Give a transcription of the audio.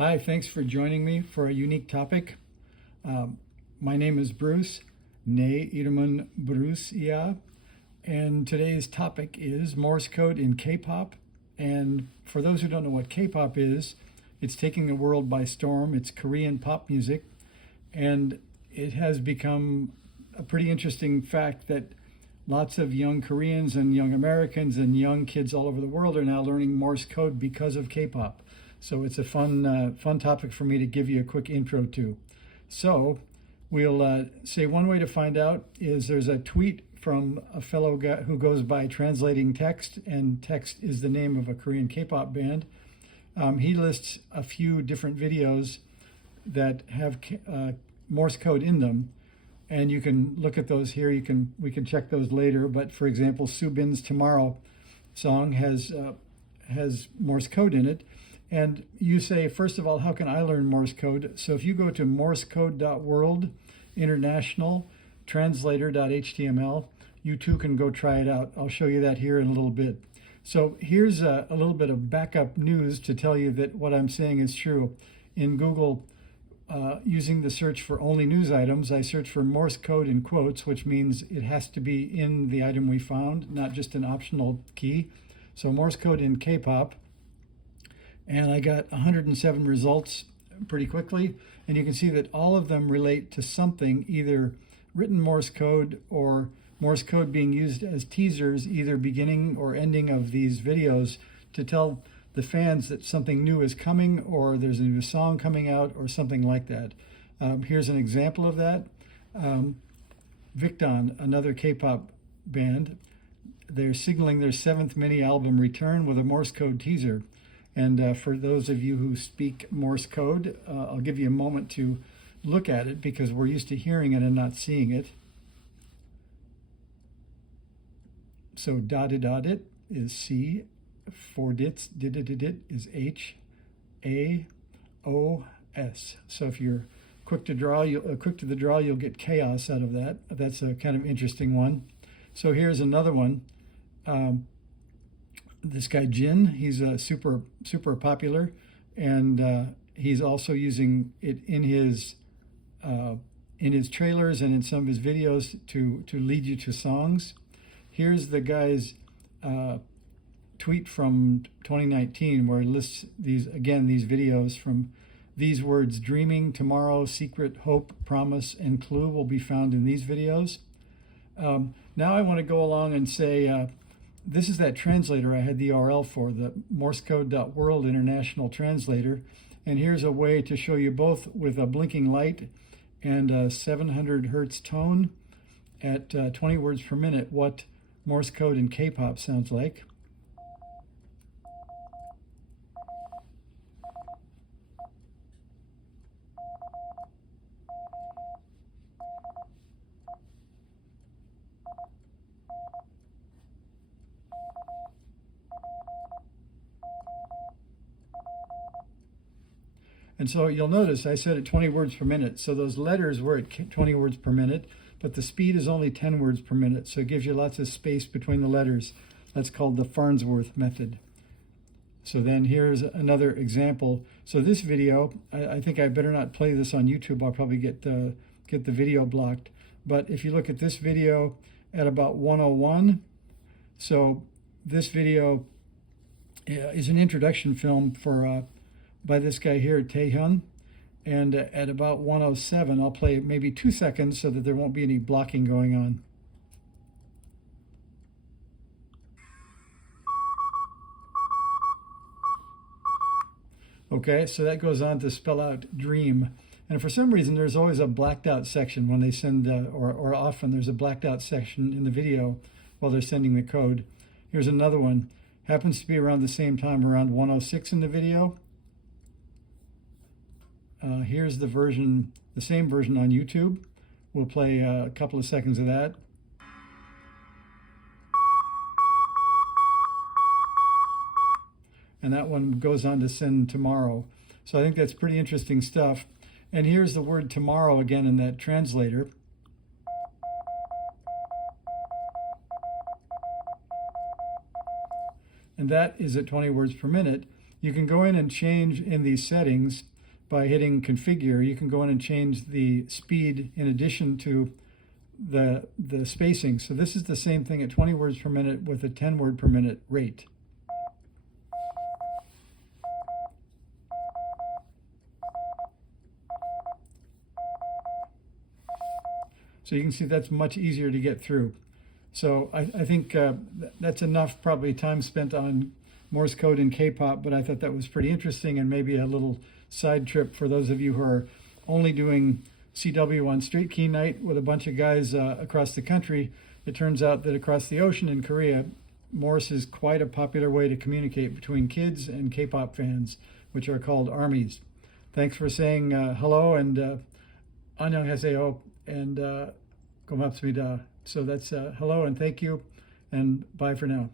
Hi, thanks for joining me for a unique topic. My name is Bruce, nee Irman Bruce, yeah, and today's topic is Morse code in K-pop. And for those who don't know what K-pop is, it's taking the world by storm. It's Korean pop music, and it has become a pretty interesting fact that lots of young Koreans and young Americans and young kids all over the world are now learning Morse code because of K-pop. So it's a fun topic for me to give you a quick intro to. So we'll say one way to find out is there's a tweet from a fellow guy who goes by Translating Text, and Text is the name of a Korean K-pop band. He lists a few different videos that have Morse code in them, and you can look at those here. We can check those later. But for example, Subin's Tomorrow song has Morse code in it. And you say, first of all, how can I learn Morse code? So if you go to Morsecode.world, international, translator.html, you too can go try it out. I'll show you that here in a little bit. So here's a little bit of backup news to tell you that what I'm saying is true. In Google, using the search for only news items, I search for Morse code in quotes, which means it has to be in the item we found, not just an optional key. So Morse code in K-pop. And I got 107 results pretty quickly. And you can see that all of them relate to something, either written Morse code or Morse code being used as teasers, either beginning or ending of these videos to tell the fans that something new is coming, or there's a new song coming out, or something like that. Here's an example of that. Victon, another K-pop band, they're signaling their 7th mini album return with a Morse code teaser. And for those of you who speak Morse code, I'll give you a moment to look at it because we're used to hearing it and not seeing it. So dotted is C, for dits, did is H, A, O, S. So if you're quick to the draw, you'll get chaos out of that. That's a kind of interesting one. So here's another one. This guy Jin, he's super popular, and he's also using it in his trailers and in some of his videos to lead you to songs. Here's the guy's tweet from 2019 where he lists these videos from these words: dreaming, tomorrow, secret, hope, promise, and clue will be found in these videos. Now I want to go along and say, this is that translator I had the URL for, the Morsecode.world international translator. And here's a way to show you both with a blinking light and a 700 hertz tone at 20 words per minute what Morse code in K-pop sounds like. And so you'll notice I said at 20 words per minute. So those letters were at 20 words per minute, but the speed is only 10 words per minute. So it gives you lots of space between the letters. That's called the Farnsworth method. So then here's another example. So this video, I think I better not play this on YouTube. I'll probably get the video blocked. But if you look at this video at about 101, so this video is an introduction film for by this guy here, Taehyun, and at about 107, I'll play maybe 2 seconds so that there won't be any blocking going on. Okay, so that goes on to spell out dream. And for some reason, there's always a blacked out section when they send, or often there's a blacked out section in the video while they're sending the code. Here's another one. Happens to be around the same time, around 106 in the video. Here's the same version on YouTube. We'll play a couple of seconds of that. And that one goes on to send tomorrow. So I think that's pretty interesting stuff. And here's the word tomorrow again in that translator. And that is at 20 words per minute. You can go in and change in these settings by hitting configure. You can go in and change the speed in addition to the spacing. So this is the same thing at 20 words per minute with a 10 word per minute rate. So you can see that's much easier to get through. So I think that's enough probably time spent on Morse code and K-pop, but I thought that was pretty interesting and maybe a little side trip for those of you who are only doing CW on straight key night with a bunch of guys across the country. It turns out that across the ocean in Korea, Morse is quite a popular way to communicate between kids and K-pop fans, which are called armies. Thanks for saying hello and 안녕하세요 and 고맙습니다. So that's hello and thank you and bye for now.